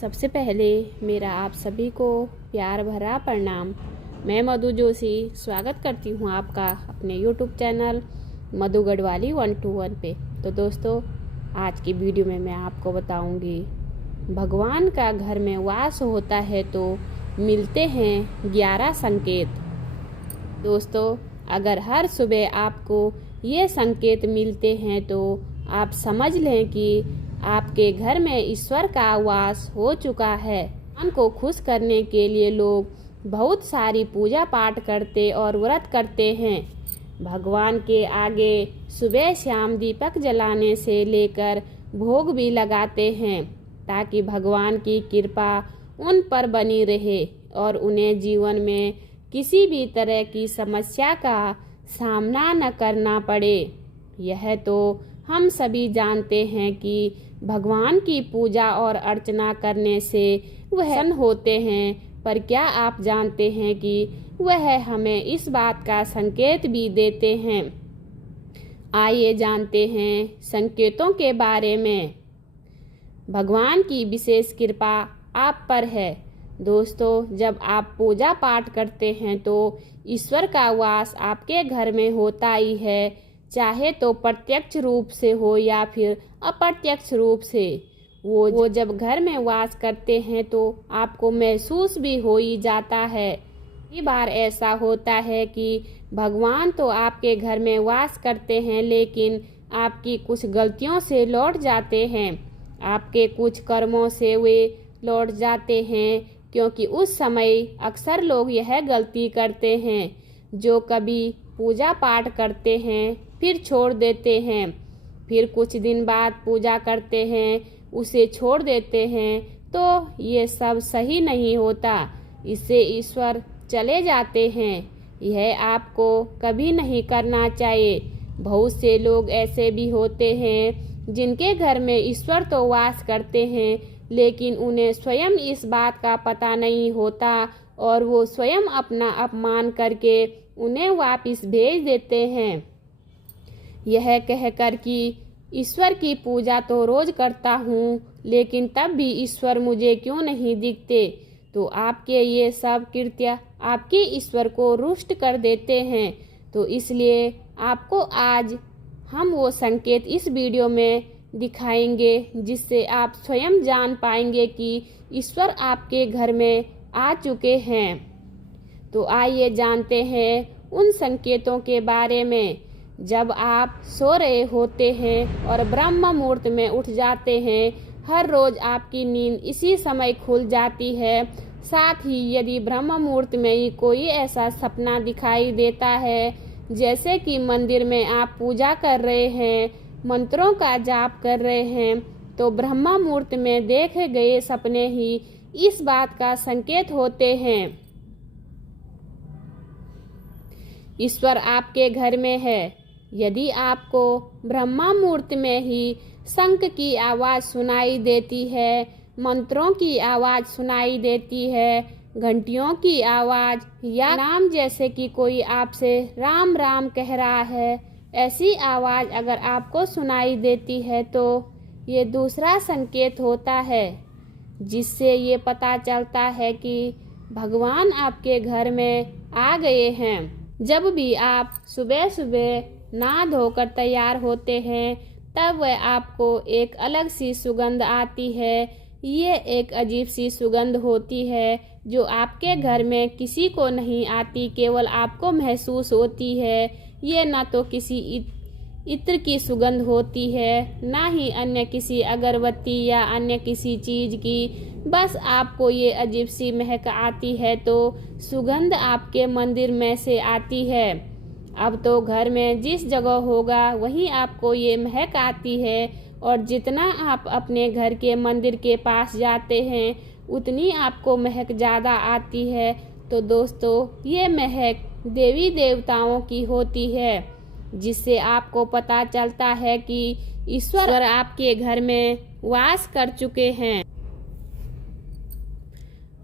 सबसे पहले मेरा आप सभी को प्यार भरा प्रणाम। मैं मधु जोशी स्वागत करती हूँ आपका अपने YouTube चैनल मधु गढ़वाली 121 पे। तो दोस्तों, आज की वीडियो में मैं आपको बताऊंगी भगवान का घर में वास होता है तो मिलते हैं 11 संकेत। दोस्तों, अगर हर सुबह आपको ये संकेत मिलते हैं तो आप समझ लें कि आपके घर में ईश्वर का वास हो चुका है। भगवान को खुश करने के लिए लोग बहुत सारी पूजा पाठ करते और व्रत करते हैं। भगवान के आगे सुबह शाम दीपक जलाने से लेकर भोग भी लगाते हैं ताकि भगवान की कृपा उन पर बनी रहे और उन्हें जीवन में किसी भी तरह की समस्या का सामना न करना पड़े। यह तो हम सभी जानते हैं कि भगवान की पूजा और अर्चना करने से वह प्रसन्न होते हैं, पर क्या आप जानते हैं कि वह हमें इस बात का संकेत भी देते हैं। आइए जानते हैं संकेतों के बारे में। भगवान की विशेष कृपा आप पर है। दोस्तों, जब आप पूजा पाठ करते हैं तो ईश्वर का वास आपके घर में होता ही है, चाहे तो प्रत्यक्ष रूप से हो या फिर अप्रत्यक्ष रूप से। वो जब घर में वास करते हैं तो आपको महसूस भी हो ही जाता है। कई बार ऐसा होता है कि भगवान तो आपके घर में वास करते हैं, लेकिन आपकी कुछ गलतियों से लौट जाते हैं, आपके कुछ कर्मों से वे लौट जाते हैं, क्योंकि उस समय अक्सर लोग यह गलती करते हैं जो कभी पूजा पाठ करते हैं फिर छोड़ देते हैं, फिर कुछ दिन बाद पूजा करते हैं उसे छोड़ देते हैं। तो ये सब सही नहीं होता, इससे ईश्वर चले जाते हैं। यह आपको कभी नहीं करना चाहिए। बहुत से लोग ऐसे भी होते हैं जिनके घर में ईश्वर तो वास करते हैं, लेकिन उन्हें स्वयं इस बात का पता नहीं होता और वो स्वयं अपना अपमान करके उन्हें वापस भेज देते हैं, यह कहकर कि ईश्वर की पूजा तो रोज करता हूँ, लेकिन तब भी ईश्वर मुझे क्यों नहीं दिखते। तो आपके ये सब कृत्य आपके ईश्वर को रुष्ट कर देते हैं। तो इसलिए आपको आज हम वो संकेत इस वीडियो में दिखाएंगे जिससे आप स्वयं जान पाएंगे कि ईश्वर आपके घर में आ चुके हैं। तो आइए जानते हैं उन संकेतों के बारे में। जब आप सो रहे होते हैं और ब्रह्म मुहूर्त में उठ जाते हैं, हर रोज आपकी नींद इसी समय खुल जाती है। साथ ही यदि ब्रह्म मुहूर्त में ही कोई ऐसा सपना दिखाई देता है, जैसे कि मंदिर में आप पूजा कर रहे हैं, मंत्रों का जाप कर रहे हैं, तो ब्रह्म मुहूर्त में देखे गए सपने ही इस बात का संकेत होते हैं। ईश्वर आपके घर में है। यदि आपको ब्रह्म मुहूर्त में ही शंख की आवाज़ सुनाई देती है, मंत्रों की आवाज़ सुनाई देती है, घंटियों की आवाज़ या नाम जैसे कि कोई आपसे राम राम कह रहा है, ऐसी आवाज़ अगर आपको सुनाई देती है तो ये दूसरा संकेत होता है, जिससे ये पता चलता है कि भगवान आपके घर में आ गए हैं। जब भी आप सुबह सुबह नहा धोकर तैयार होते हैं, तब वह आपको एक अलग सी सुगंध आती है। ये एक अजीब सी सुगंध होती है जो आपके घर में किसी को नहीं आती, केवल आपको महसूस होती है। ये ना तो किसी इत्र की सुगंध होती है, ना ही अन्य किसी अगरबत्ती या अन्य किसी चीज़ की, बस आपको ये अजीब सी महक आती है। तो सुगंध आपके मंदिर में से आती है। अब तो घर में जिस जगह होगा वहीं आपको ये महक आती है, और जितना आप अपने घर के मंदिर के पास जाते हैं उतनी आपको महक ज़्यादा आती है। तो दोस्तों, ये महक देवी देवताओं की होती है, जिससे आपको पता चलता है कि ईश्वर आपके घर में वास कर चुके हैं।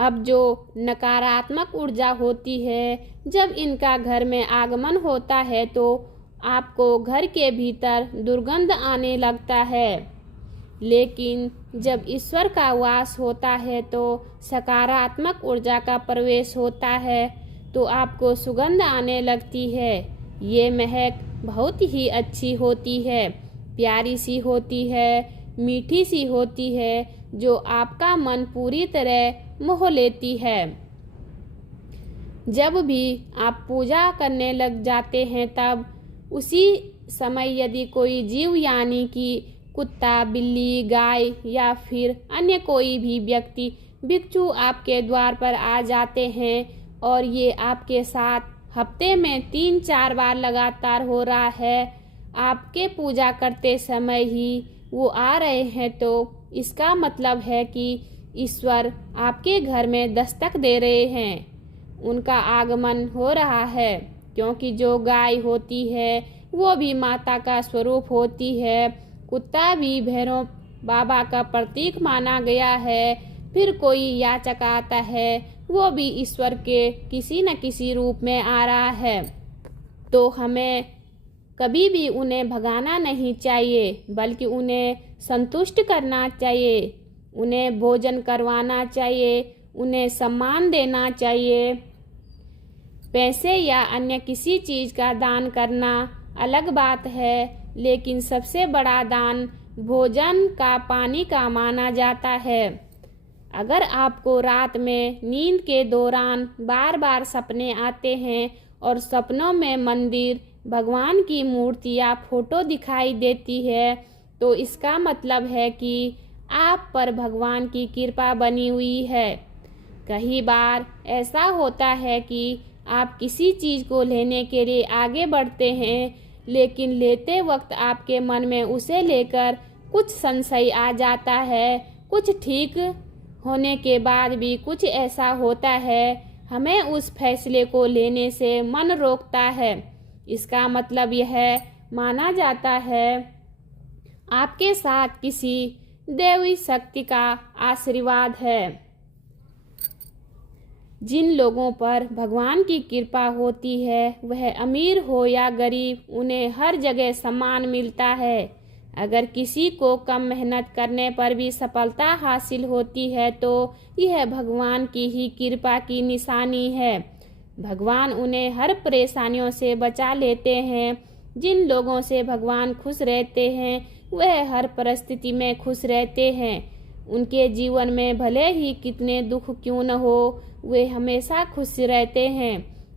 अब जो नकारात्मक ऊर्जा होती है, जब इनका घर में आगमन होता है तो आपको घर के भीतर दुर्गंध आने लगता है। लेकिन जब ईश्वर का वास होता है तो सकारात्मक ऊर्जा का प्रवेश होता है, तो आपको सुगंध आने लगती है। ये महक बहुत ही अच्छी होती है, प्यारी सी होती है, मीठी सी होती है, जो आपका मन पूरी तरह मोह लेती है। जब भी आप पूजा करने लग जाते हैं तब उसी समय यदि कोई जीव यानी कि कुत्ता, बिल्ली, गाय या फिर अन्य कोई भी व्यक्ति भिक्षु आपके द्वार पर आ जाते हैं और ये आपके साथ हफ्ते में 3-4 बार लगातार हो रहा है, आपके पूजा करते समय ही वो आ रहे हैं, तो इसका मतलब है कि ईश्वर आपके घर में दस्तक दे रहे हैं, उनका आगमन हो रहा है। क्योंकि जो गाय होती है वो भी माता का स्वरूप होती है, कुत्ता भी भैरव बाबा का प्रतीक माना गया है, फिर कोई याचक आता है वो भी ईश्वर के किसी न किसी रूप में आ रहा है। तो हमें कभी भी उन्हें भगाना नहीं चाहिए, बल्कि उन्हें संतुष्ट करना चाहिए, उन्हें भोजन करवाना चाहिए, उन्हें सम्मान देना चाहिए। पैसे या अन्य किसी चीज़ का दान करना अलग बात है, लेकिन सबसे बड़ा दान भोजन का, पानी का माना जाता है। अगर आपको रात में नींद के दौरान बार बार सपने आते हैं और सपनों में मंदिर, भगवान की मूर्ति या फोटो दिखाई देती है, तो इसका मतलब है कि आप पर भगवान की कृपा बनी हुई है। कई बार ऐसा होता है कि आप किसी चीज़ को लेने के लिए आगे बढ़ते हैं, लेकिन लेते वक्त आपके मन में उसे लेकर कुछ संशय आ जाता है। कुछ ठीक होने के बाद भी कुछ ऐसा होता है, हमें उस फैसले को लेने से मन रोकता है। इसका मतलब यह माना जाता है आपके साथ किसी दैवी शक्ति का आशीर्वाद है। जिन लोगों पर भगवान की कृपा होती है, वह अमीर हो या गरीब, उन्हें हर जगह सम्मान मिलता है। अगर किसी को कम मेहनत करने पर भी सफलता हासिल होती है, तो यह भगवान की ही कृपा की निशानी है। भगवान उन्हें हर परेशानियों से बचा लेते हैं। जिन लोगों से भगवान खुश रहते हैं, वह हर परिस्थिति में खुश रहते हैं। उनके जीवन में भले ही कितने दुख क्यों न हो, वे हमेशा खुश रहते हैं।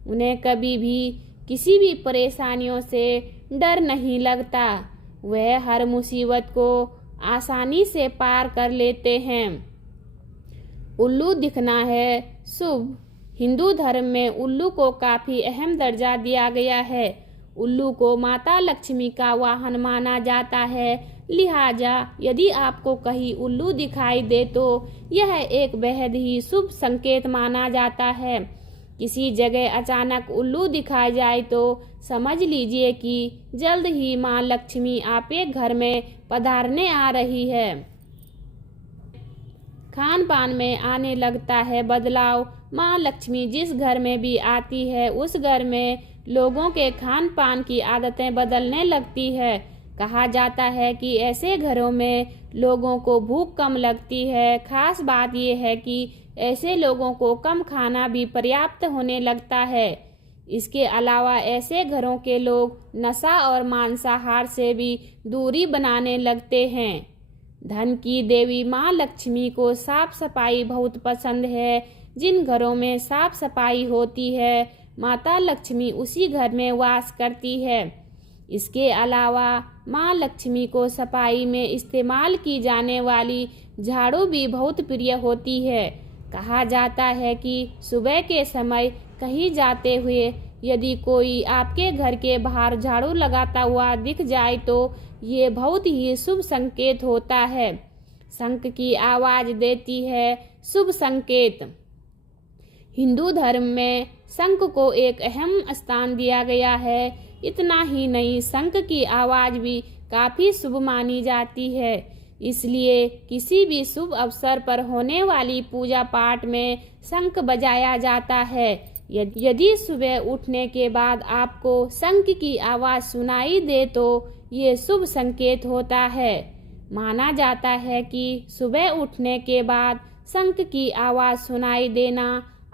उन्हें कभी भी किसी भी परेशानियों से डर नहीं लगता। वह हर मुसीबत को आसानी से पार कर लेते हैं। उल्लू दिखना है शुभ। हिंदू धर्म में उल्लू को काफ़ी अहम दर्जा दिया गया है। उल्लू को माता लक्ष्मी का वाहन माना जाता है। लिहाजा यदि आपको कहीं उल्लू दिखाई दे तो यह एक बेहद ही शुभ संकेत माना जाता है। किसी जगह अचानक उल्लू दिखा जाए तो समझ लीजिए कि जल्द ही माँ लक्ष्मी आपके घर में पधारने आ रही है। खान पान में आने लगता है बदलाव। माँ लक्ष्मी जिस घर में भी आती है, उस घर में लोगों के खान पान की आदतें बदलने लगती है। कहा जाता है कि ऐसे घरों में लोगों को भूख कम लगती है। खास बात यह है कि ऐसे लोगों को कम खाना भी पर्याप्त होने लगता है। इसके अलावा ऐसे घरों के लोग नशा और मांसाहार से भी दूरी बनाने लगते हैं। धन की देवी माँ लक्ष्मी को साफ सफाई बहुत पसंद है। जिन घरों में साफ सफाई होती है, माता लक्ष्मी उसी घर में वास करती है। इसके अलावा माँ लक्ष्मी को सफाई में इस्तेमाल की जाने वाली झाड़ू भी बहुत प्रिय होती है। कहा जाता है कि सुबह के समय कहीं जाते हुए यदि कोई आपके घर के बाहर झाड़ू लगाता हुआ दिख जाए तो ये बहुत ही शुभ संकेत होता है। शंख की आवाज़ देती है शुभ संकेत। हिंदू धर्म में शंख को एक अहम स्थान दिया गया है। इतना ही नहीं, शंख की आवाज़ भी काफ़ी शुभ मानी जाती है। इसलिए किसी भी शुभ अवसर पर होने वाली पूजा पाठ में शंख बजाया जाता है। यदि सुबह उठने के बाद आपको शंख की आवाज़ सुनाई दे तो ये शुभ संकेत होता है। माना जाता है कि सुबह उठने के बाद शंख की आवाज़ सुनाई देना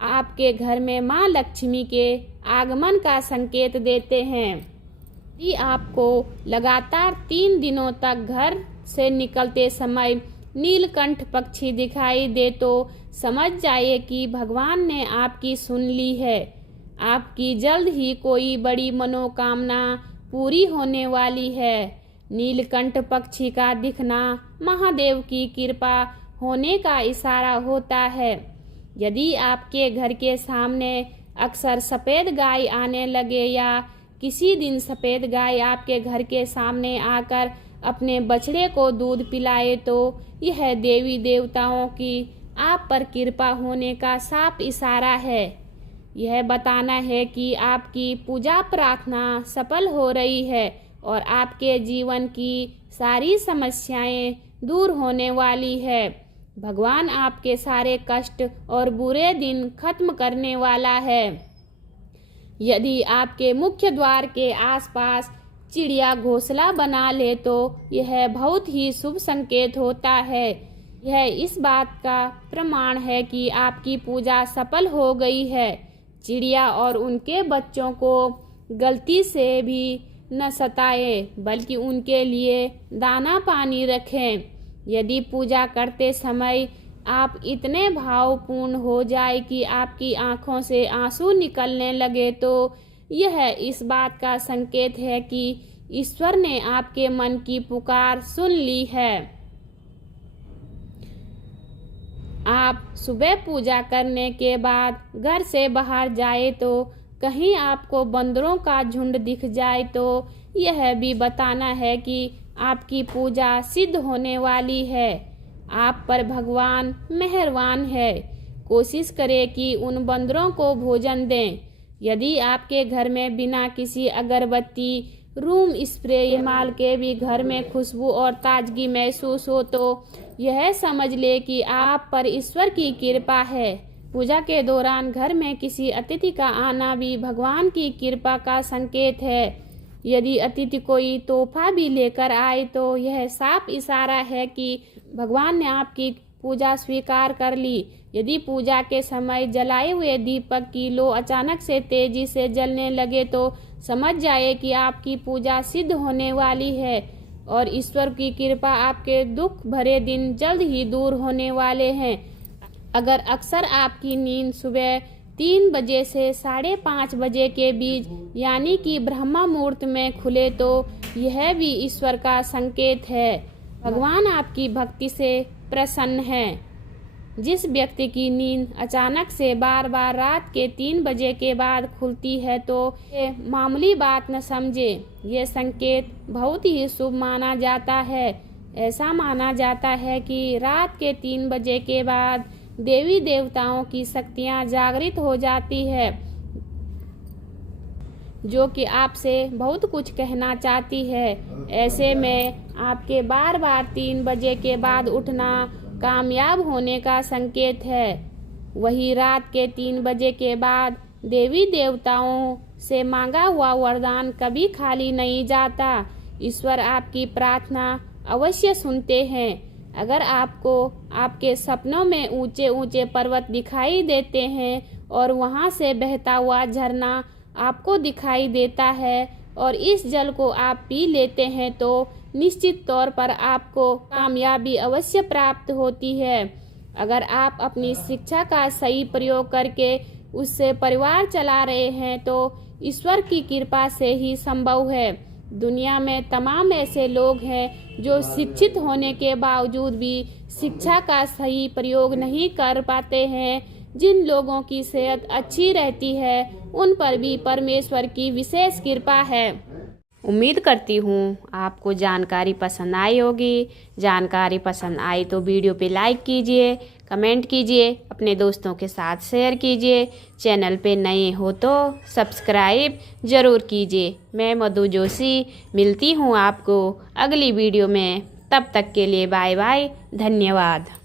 आपके घर में माँ लक्ष्मी के आगमन का संकेत देते हैं। यदि आपको लगातार 3 दिनों तक घर से निकलते समय नीलकंठ पक्षी दिखाई दे तो समझ जाइए कि भगवान ने आपकी सुन ली है। आपकी जल्द ही कोई बड़ी मनोकामना पूरी होने वाली है। नीलकंठ पक्षी का दिखना महादेव की कृपा होने का इशारा होता है। यदि आपके घर के सामने अक्सर सफ़ेद गाय आने लगे या किसी दिन सफ़ेद गाय आपके घर के सामने आकर अपने बछड़े को दूध पिलाए तो यह देवी देवताओं की आप पर कृपा होने का साफ इशारा है। यह बताना है कि आपकी पूजा प्रार्थना सफल हो रही है और आपके जीवन की सारी समस्याएं दूर होने वाली है। भगवान आपके सारे कष्ट और बुरे दिन खत्म करने वाला है। यदि आपके मुख्य द्वार के आसपास चिड़िया घोंसला बना ले तो यह बहुत ही शुभ संकेत होता है। यह इस बात का प्रमाण है कि आपकी पूजा सफल हो गई है। चिड़िया और उनके बच्चों को गलती से भी न सताए, बल्कि उनके लिए दाना पानी रखें। यदि पूजा करते समय आप इतने भावपूर्ण हो जाए कि आपकी आंखों से आंसू निकलने लगे तो यह इस बात का संकेत है कि ईश्वर ने आपके मन की पुकार सुन ली है। आप सुबह पूजा करने के बाद घर से बाहर जाए तो कहीं आपको बंदरों का झुंड दिख जाए तो यह भी बताना है कि आपकी पूजा सिद्ध होने वाली है। आप पर भगवान मेहरबान है। कोशिश करें कि उन बंदरों को भोजन दें। यदि आपके घर में बिना किसी अगरबत्ती रूम स्प्रे इस्तेमाल के भी घर में खुशबू और ताजगी महसूस हो तो यह समझ ले कि आप पर ईश्वर की कृपा है। पूजा के दौरान घर में किसी अतिथि का आना भी भगवान की कृपा का संकेत है। यदि अतिथि कोई तोहफा भी लेकर आए तो यह साफ इशारा है कि भगवान ने आपकी पूजा स्वीकार कर ली। यदि पूजा के समय जलाए हुए दीपक की लो अचानक से तेजी से जलने लगे तो समझ जाए कि आपकी पूजा सिद्ध होने वाली है और ईश्वर की कृपा आपके दुख भरे दिन जल्द ही दूर होने वाले हैं। अगर अक्सर आपकी नींद सुबह 3 बजे से 5:30 बजे के बीच यानी कि ब्रह्म मुहूर्त में खुले तो यह भी ईश्वर का संकेत है। भगवान आपकी भक्ति से प्रसन्न है। जिस व्यक्ति की नींद अचानक से बार बार रात के 3 बजे के बाद खुलती है तो ये मामूली बात न समझे। ये संकेत बहुत ही शुभ माना जाता है। ऐसा माना जाता है कि रात के 3 बजे के बाद देवी देवताओं की शक्तियाँ जागृत हो जाती है जो कि आपसे बहुत कुछ कहना चाहती है। ऐसे में आपके बार बार 3 बजे के बाद उठना कामयाब होने का संकेत है। वही रात के 3 बजे के बाद देवी देवताओं से मांगा हुआ वरदान कभी खाली नहीं जाता। ईश्वर आपकी प्रार्थना अवश्य सुनते हैं। अगर आपको आपके सपनों में ऊंचे ऊंचे पर्वत दिखाई देते हैं और वहां से बहता हुआ झरना आपको दिखाई देता है और इस जल को आप पी लेते हैं तो निश्चित तौर पर आपको कामयाबी अवश्य प्राप्त होती है। अगर आप अपनी शिक्षा का सही प्रयोग करके उससे परिवार चला रहे हैं तो ईश्वर की कृपा से ही संभव है। दुनिया में तमाम ऐसे लोग हैं जो शिक्षित होने के बावजूद भी शिक्षा का सही प्रयोग नहीं कर पाते हैं। जिन लोगों की सेहत अच्छी रहती है उन पर भी परमेश्वर की विशेष कृपा है। उम्मीद करती हूँ आपको जानकारी पसंद आई होगी। जानकारी पसंद आई तो वीडियो पे लाइक कीजिए, कमेंट कीजिए, अपने दोस्तों के साथ शेयर कीजिए। चैनल पे नए हो तो सब्सक्राइब ज़रूर कीजिए। मैं मधु जोशी मिलती हूँ आपको अगली वीडियो में। तब तक के लिए बाय बाय, धन्यवाद।